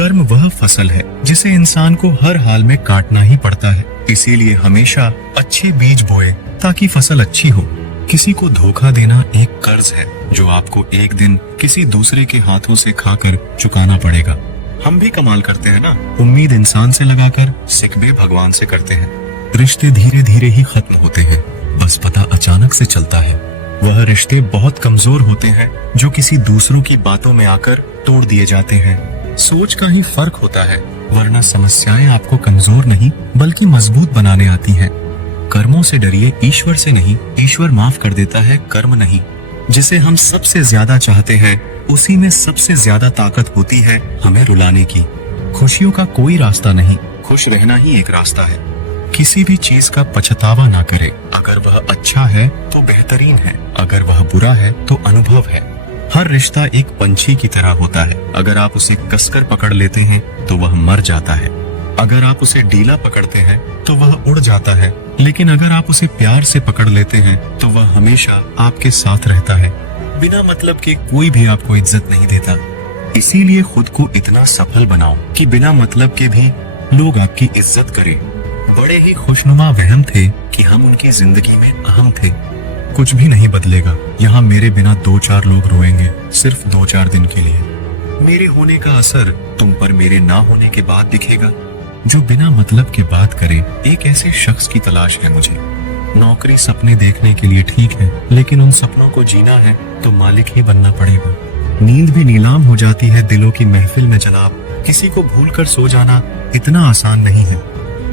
कर्म वह फसल है जिसे इंसान को हर हाल में काटना ही पड़ता है। इसीलिए हमेशा अच्छे बीज बोए ताकि फसल अच्छी हो। किसी को धोखा देना एक कर्ज है जो आपको एक दिन किसी दूसरे के हाथों से खाकर चुकाना पड़ेगा। हम भी कमाल करते हैं ना, उम्मीद इंसान से लगाकर सिकवे भगवान से करते हैं। रिश्ते धीरे धीरे ही खत्म होते हैं, बस पता अचानक से चलता है। वह रिश्ते बहुत कमजोर होते हैं जो किसी दूसरों की बातों में आकर तोड़ दिए जाते हैं। सोच का ही फर्क होता है, वरना समस्याएं आपको कमजोर नहीं बल्कि मजबूत बनाने आती हैं। कर्मों से डरिए, ईश्वर से नहीं। ईश्वर माफ कर देता है, कर्म नहीं। जिसे हम सबसे ज्यादा चाहते हैं उसी में सबसे ज्यादा ताकत होती है हमें रुलाने की। खुशियों का कोई रास्ता नहीं, खुश रहना ही एक रास्ता है। किसी भी चीज का पछतावा ना करे। अगर वह अच्छा है तो बेहतरीन है, अगर वह बुरा है तो अनुभव है। हर रिश्ता एक पंछी की तरह होता है। अगर आप उसे कसकर पकड़ लेते हैं तो वह मर जाता है। अगर आप उसे ढीला पकड़ते हैं तो वह उड़ जाता है, लेकिन अगर आप उसे प्यार से पकड़ लेते हैं तो वह हमेशा आपके साथ रहता है। बिना मतलब के कोई भी आपको इज्जत नहीं देता। इसीलिए खुद को इतना सफल बनाओ कि बिना मतलब के भी लोग आपकी इज्जत करें। बड़े ही खुशनुमा वहम थे कि हम उनकी जिंदगी में अहम थे। कुछ भी नहीं बदलेगा। यहाँ मेरे बिना 2-4 लोग रोएंगे, सिर्फ 2-4 दिन के लिए। मेरे होने का असर तुम पर मेरे ना होने के बाद दिखेगा। जो बिना मतलब के बात करे, एक ऐसे शख्स की तलाश है मुझे। नौकरी सपने देखने के लिए ठीक है, लेकिन उन सपनों को जीना है तो मालिक ही बनना पड़ेगा। नींद भी नीलाम हो जाती है दिलों की महफिल में जनाब। किसी को भूलकर सो जाना इतना आसान नहीं है।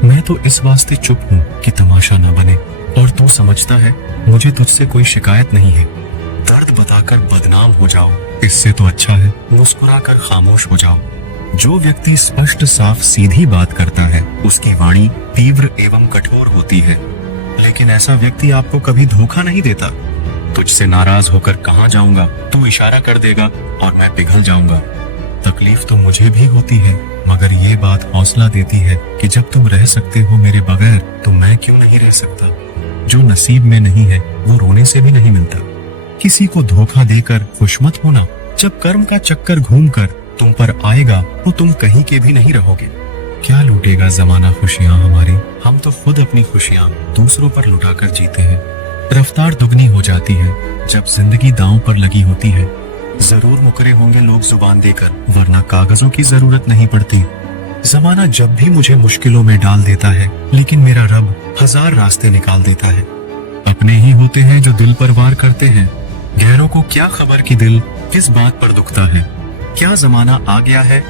मैं तो इस वास्ते चुप हूँ कि तमाशा न बने, और तू समझता है मुझे तुझसे कोई शिकायत नहीं है। दर्द बताकर बदनाम हो जाओ, इससे तो अच्छा है मुस्कुराकर खामोश हो जाओ। जो व्यक्ति स्पष्ट साफ सीधी बात करता है उसकी वाणी तीव्र एवं कठोर होती है, लेकिन ऐसा व्यक्ति आपको कभी धोखा नहीं देता। तुझसे नाराज होकर कहाँ जाऊंगा, तू इशारा कर देगा और मैं पिघल जाऊंगा। तकलीफ तो मुझे भी होती है, मगर ये बात हौसला देती है कि जब तुम रह सकते हो मेरे बगैर तो मैं क्यों नहीं रह सकता। जो नसीब में नहीं है वो रोने से भी नहीं मिलता। किसी को धोखा देकर खुश मत होना। जब कर्म का चक्कर घूमकर तुम पर आएगा तो तुम कहीं के भी नहीं रहोगे। क्या लूटेगा जमाना खुशियां हमारी, हम तो खुद अपनी खुशियां दूसरों पर लुटाकर जीते हैं। रफ्तार दुगनी हो जाती है जब जिंदगी दांव पर लगी होती है। जरूर मुकरे होंगे लोग जुबान देकर, वरना कागजों की जरूरत नहीं पड़ती। जमाना जब भी मुझे मुश्किलों में डाल देता है, लेकिन मेरा रब 1000 रास्ते निकाल देता है। अपने ही होते हैं जो दिल पर वार करते हैं। गैरों को क्या खबर कि दिल किस बात पर दुखता है। क्या जमाना आ गया है